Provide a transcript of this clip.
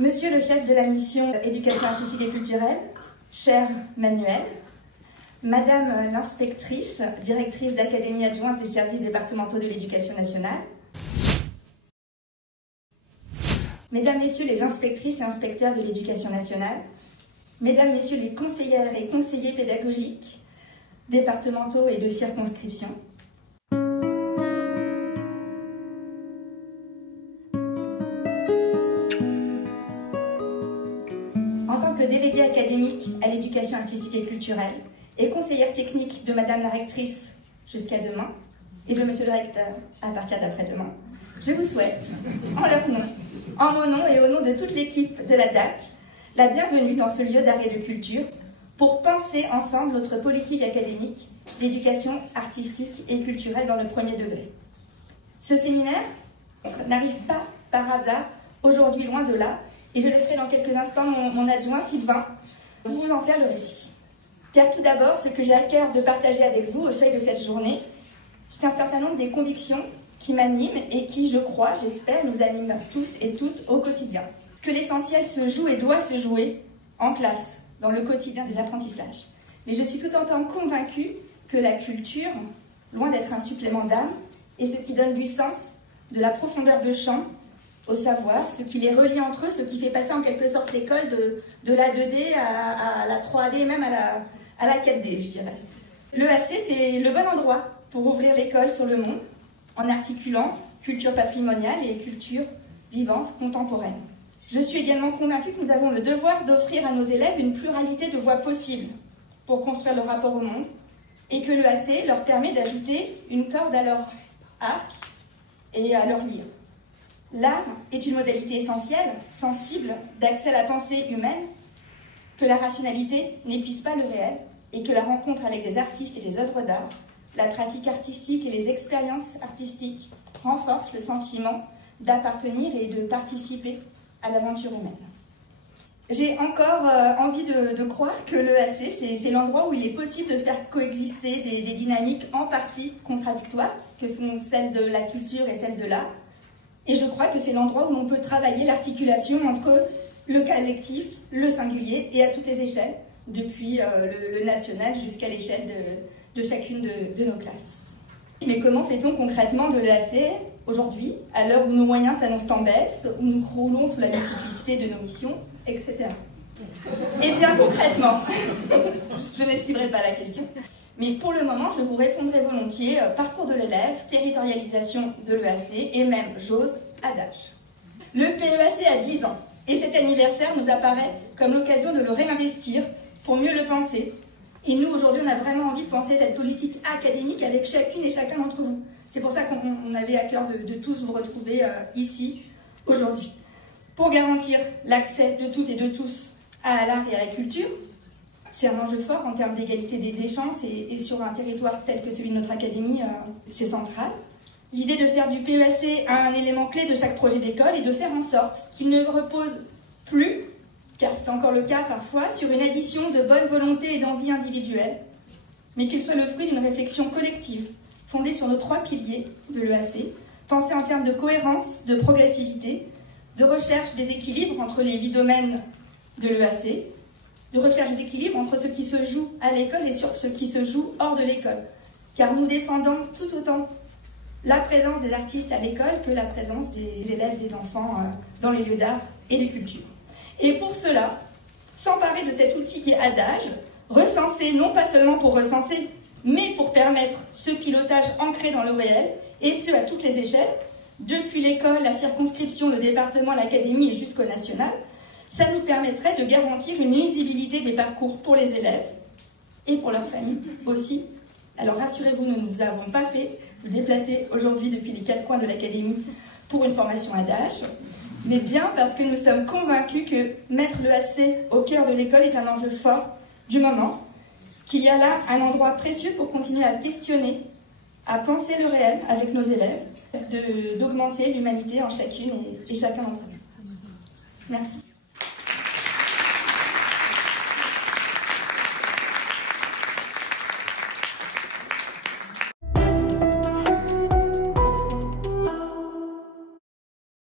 Monsieur le chef de la mission éducation artistique et culturelle, cher Manuel, Madame l'inspectrice, directrice d'académie adjointe des services départementaux de l'éducation nationale, Mesdames, Messieurs les inspectrices et inspecteurs de l'éducation nationale, Mesdames, Messieurs les conseillères et conseillers pédagogiques, départementaux et de circonscription, en tant que déléguée académique à l'éducation artistique et culturelle et conseillère technique de Madame la rectrice jusqu'à demain et de Monsieur le recteur à partir d'après-demain, je vous souhaite, en leur nom, en mon nom et au nom de toute l'équipe de la DAC, la bienvenue dans ce lieu d'art et de culture pour penser ensemble notre politique académique d'éducation artistique et culturelle dans le premier degré. Ce séminaire n'arrive pas par hasard aujourd'hui, loin de là, et je laisserai dans quelques instants mon adjoint Sylvain vous en faire le récit. Car tout d'abord, ce que j'ai à cœur de partager avec vous au seuil de cette journée, c'est un certain nombre des convictions qui m'animent et qui, je crois, j'espère, nous animent tous et toutes au quotidien. Que l'essentiel se joue et doit se jouer en classe, dans le quotidien des apprentissages. Mais je suis tout autant convaincue que la culture, loin d'être un supplément d'âme, est ce qui donne du sens, de la profondeur de champ au savoir, ce qui les relie entre eux, ce qui fait passer en quelque sorte l'école de la 2D à la 3D et même à la 4D, je dirais. L'EAC, c'est le bon endroit pour ouvrir l'école sur le monde, en articulant culture patrimoniale et culture vivante, contemporaine. Je suis également convaincue que nous avons le devoir d'offrir à nos élèves une pluralité de voies possibles pour construire leur rapport au monde et que l'EAC leur permet d'ajouter une corde à leur arc et à leur lyre. L'art est une modalité essentielle, sensible, d'accès à la pensée humaine, que la rationalité n'épuise pas le réel et que la rencontre avec des artistes et des œuvres d'art, la pratique artistique et les expériences artistiques renforcent le sentiment d'appartenir et de participer à l'aventure humaine. J'ai encore envie de croire que l'EAC, c'est l'endroit où il est possible de faire coexister des dynamiques en partie contradictoires, que sont celles de la culture et celles de l'art. Et je crois que c'est l'endroit où l'on peut travailler l'articulation entre le collectif, le singulier et à toutes les échelles, depuis le national jusqu'à l'échelle de chacune de nos classes. Mais comment fait-on concrètement de l'EAC aujourd'hui, à l'heure où nos moyens s'annoncent en baisse, où nous croulons sous la multiplicité de nos missions, etc. Eh bien concrètement, je n'esquiverai pas la question. Mais pour le moment, je vous répondrai volontiers parcours de l'élève, territorialisation de l'EAC et même, j'ose, adage. Le PEAC a 10 ans et cet anniversaire nous apparaît comme l'occasion de le réinvestir pour mieux le penser. Et nous, aujourd'hui, on a vraiment envie de penser cette politique académique avec chacune et chacun d'entre vous. C'est pour ça qu'on avait à cœur de tous vous retrouver ici, aujourd'hui. Pour garantir l'accès de toutes et de tous à l'art et à la culture, c'est un enjeu fort en termes d'égalité des chances et sur un territoire tel que celui de notre académie, c'est central. L'idée de faire du PEAC un élément clé de chaque projet d'école et de faire en sorte qu'il ne repose plus, car c'est encore le cas parfois, sur une addition de bonne volonté et d'envie individuelle, mais qu'il soit le fruit d'une réflexion collective, fondée sur nos 3 piliers de l'EAC, pensée en termes de cohérence, de progressivité, de recherche des équilibres entre les 8 domaines de l'EAC, de recherche des équilibres entre ce qui se joue à l'école et sur ce qui se joue hors de l'école, car nous défendons tout autant la présence des artistes à l'école que la présence des élèves, des enfants dans les lieux d'art et de culture. Et pour cela, s'emparer de cet outil qui est adage, recenser non pas seulement pour recenser, mais pour permettre ce pilotage ancré dans le réel, et ce à toutes les échelles, depuis l'école, la circonscription, le département, l'académie et jusqu'au national, ça nous permettrait de garantir une lisibilité des parcours pour les élèves et pour leurs familles aussi. Alors rassurez-vous, nous ne vous avons pas fait vous déplacer aujourd'hui depuis les 4 coins de l'académie pour une formation adage, mais bien parce que nous sommes convaincus que mettre l'EAC au cœur de l'école est un enjeu fort du moment, qu'il y a là un endroit précieux pour continuer à questionner, à penser le réel avec nos élèves, d'augmenter l'humanité en chacune et chacun d'entre nous. Merci.